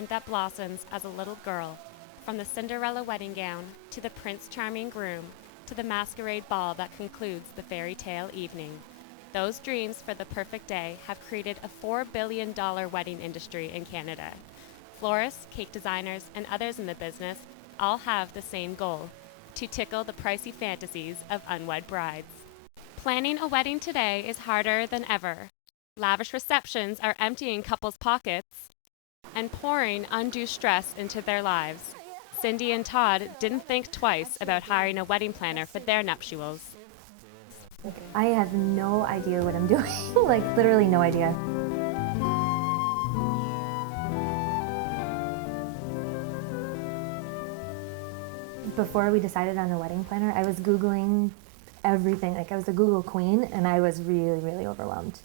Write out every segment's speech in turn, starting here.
dream that blossoms as a little girl, from the Cinderella wedding gown to the Prince Charming groom to the masquerade ball that concludes the fairy tale evening. Those dreams for the perfect day have created a $4 billion wedding industry in Canada. Florists, cake designers, and others in the business all have the same goal: to tickle the pricey fantasies of unwed brides. Planning a wedding today is harder than ever. Lavish receptions are emptying couples' pockets and pouring undue stress into their lives. Cindy and Todd didn't think twice about hiring a wedding planner for their nuptials. I have no idea what I'm doing, like literally no idea. Before we decided on a wedding planner, I was Googling everything. Like I was a Google queen, and I was really, really overwhelmed.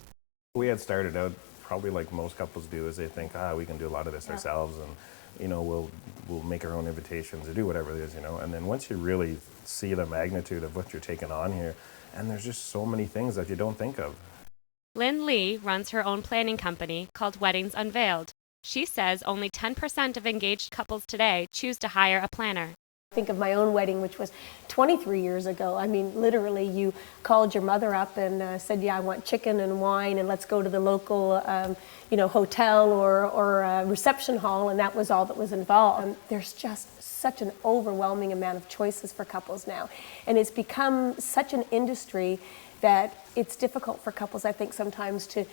We had started out probably like most couples do, is they think, we can do a lot of this ourselves, and we'll make our own invitations or do whatever it is, And then once you really see the magnitude of what you're taking on here, and there's just so many things that you don't think of. Lynn Lee runs her own planning company called Weddings Unveiled. She says only 10% of engaged couples today choose to hire a planner. Think of my own wedding, which was 23 years ago. I mean, literally, you called your mother up and said, "Yeah, I want chicken and wine, and let's go to the local, hotel or reception hall," and that was all that was involved. There's just such an overwhelming amount of choices for couples now, and it's become such an industry that it's difficult for couples, I think, sometimes to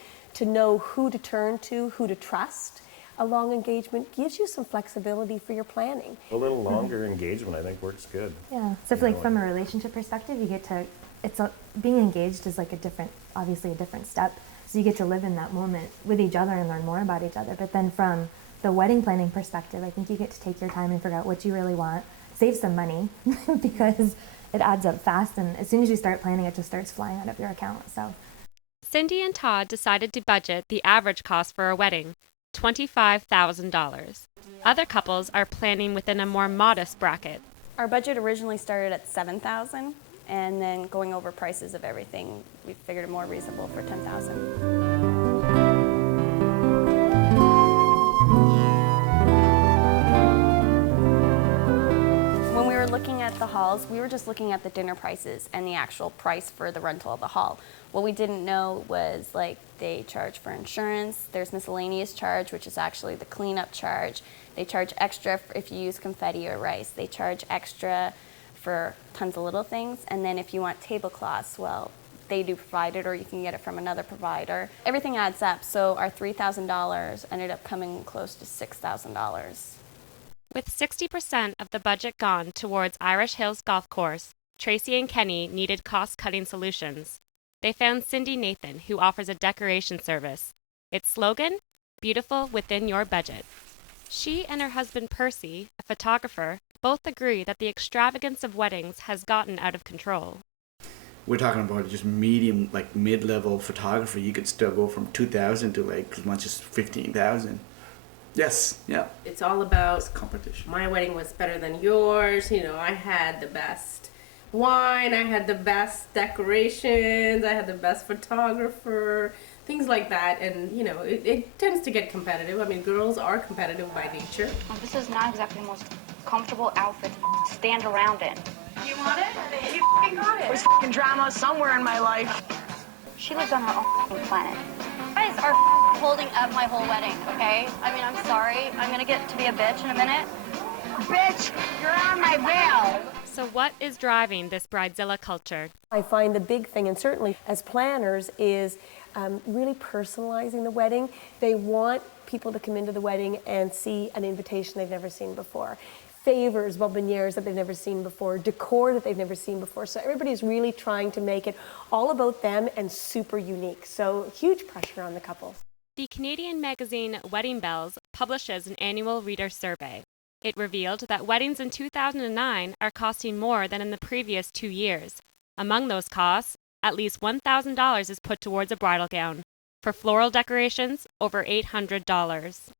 know who to turn to, who to trust. A long engagement gives you some flexibility for your planning. A little longer engagement, I think, works good. Yeah. So, from a relationship perspective, you get to being engaged is like obviously a different step. So you get to live in that moment with each other and learn more about each other. But then from the wedding planning perspective, I think you get to take your time and figure out what you really want, save some money because it adds up fast. And as soon as you start planning, it just starts flying out of your account. So, Cindy and Todd decided to budget the average cost for a wedding, $25,000. Other couples are planning within a more modest bracket. Our budget originally started at $7,000, and then going over prices of everything, we figured it more reasonable for $10,000. When we were looking at the halls, we were just looking at the dinner prices and the actual price for the rental of the hall. What we didn't know was they charge for insurance, there's miscellaneous charge, which is actually the cleanup charge. They charge extra if you use confetti or rice. They charge extra for tons of little things. And then if you want tablecloths, well, they do provide it, or you can get it from another provider. Everything adds up, so our $3,000 ended up coming close to $6,000. With 60% of the budget gone towards Irish Hills Golf Course, Tracy and Kenny needed cost-cutting solutions. They found Cindy Nathan, who offers a decoration service. Its slogan, beautiful within your budget. She and her husband Percy, a photographer, both agree that the extravagance of weddings has gotten out of control. We're talking about just medium, mid-level photography. You could still go from 2,000 to as much as 15,000. Yes, yeah. It's all about It's competition. my wedding was better than yours. I had the best wine, I had the best decorations, I had the best photographer, things like that. And it tends to get competitive. I mean, girls are competitive by nature. Well, this is not exactly the most comfortable outfit to stand around in. You want it? You f***ing got it. There's f***ing drama somewhere in my life. She lives on her own f***ing planet. You guys are holding up my whole wedding, okay? I mean, I'm sorry. I'm gonna get to be a bitch in a minute. Bitch, you're on my veil. So what is driving this bridezilla culture? I find the big thing, and certainly as planners, is really personalizing the wedding. They want people to come into the wedding and see an invitation they've never seen before. Favors, bonbonnieres that they've never seen before, decor that they've never seen before. So everybody's really trying to make it all about them and super unique. So huge pressure on the couples. The Canadian magazine Wedding Bells publishes an annual reader survey. It revealed that weddings in 2009 are costing more than in the previous 2 years. Among those costs, at least $1,000 is put towards a bridal gown. For floral decorations, over $800.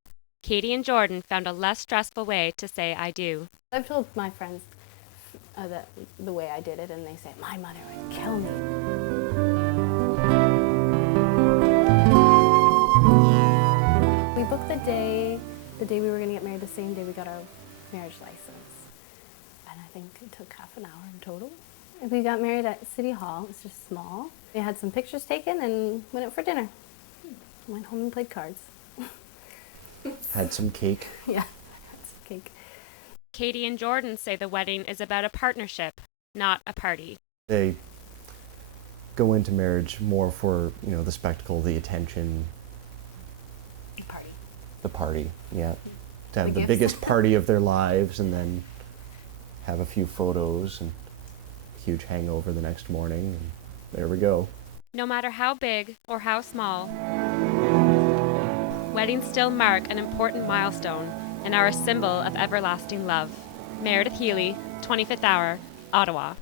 Katie and Jordan found a less stressful way to say I do. I've told my friends that the way I did it, and they say, my mother would kill me. We booked the day the day we were going to get married, the same day we got our marriage license. And I think it took half an hour in total. We got married at City Hall. It was just small. We had some pictures taken and went out for dinner. Went home and played cards. Had some cake. Yeah, had some cake. Katie and Jordan say the wedding is about a partnership, not a party. They go into marriage more for, the spectacle, the attention. Party. The party, yeah. To have the gifts. biggest party of their lives and then have a few photos and a huge hangover the next morning, and there we go. No matter how big or how small, weddings still mark an important milestone and are a symbol of everlasting love. Meredith Healey, 25th Hour, Ottawa.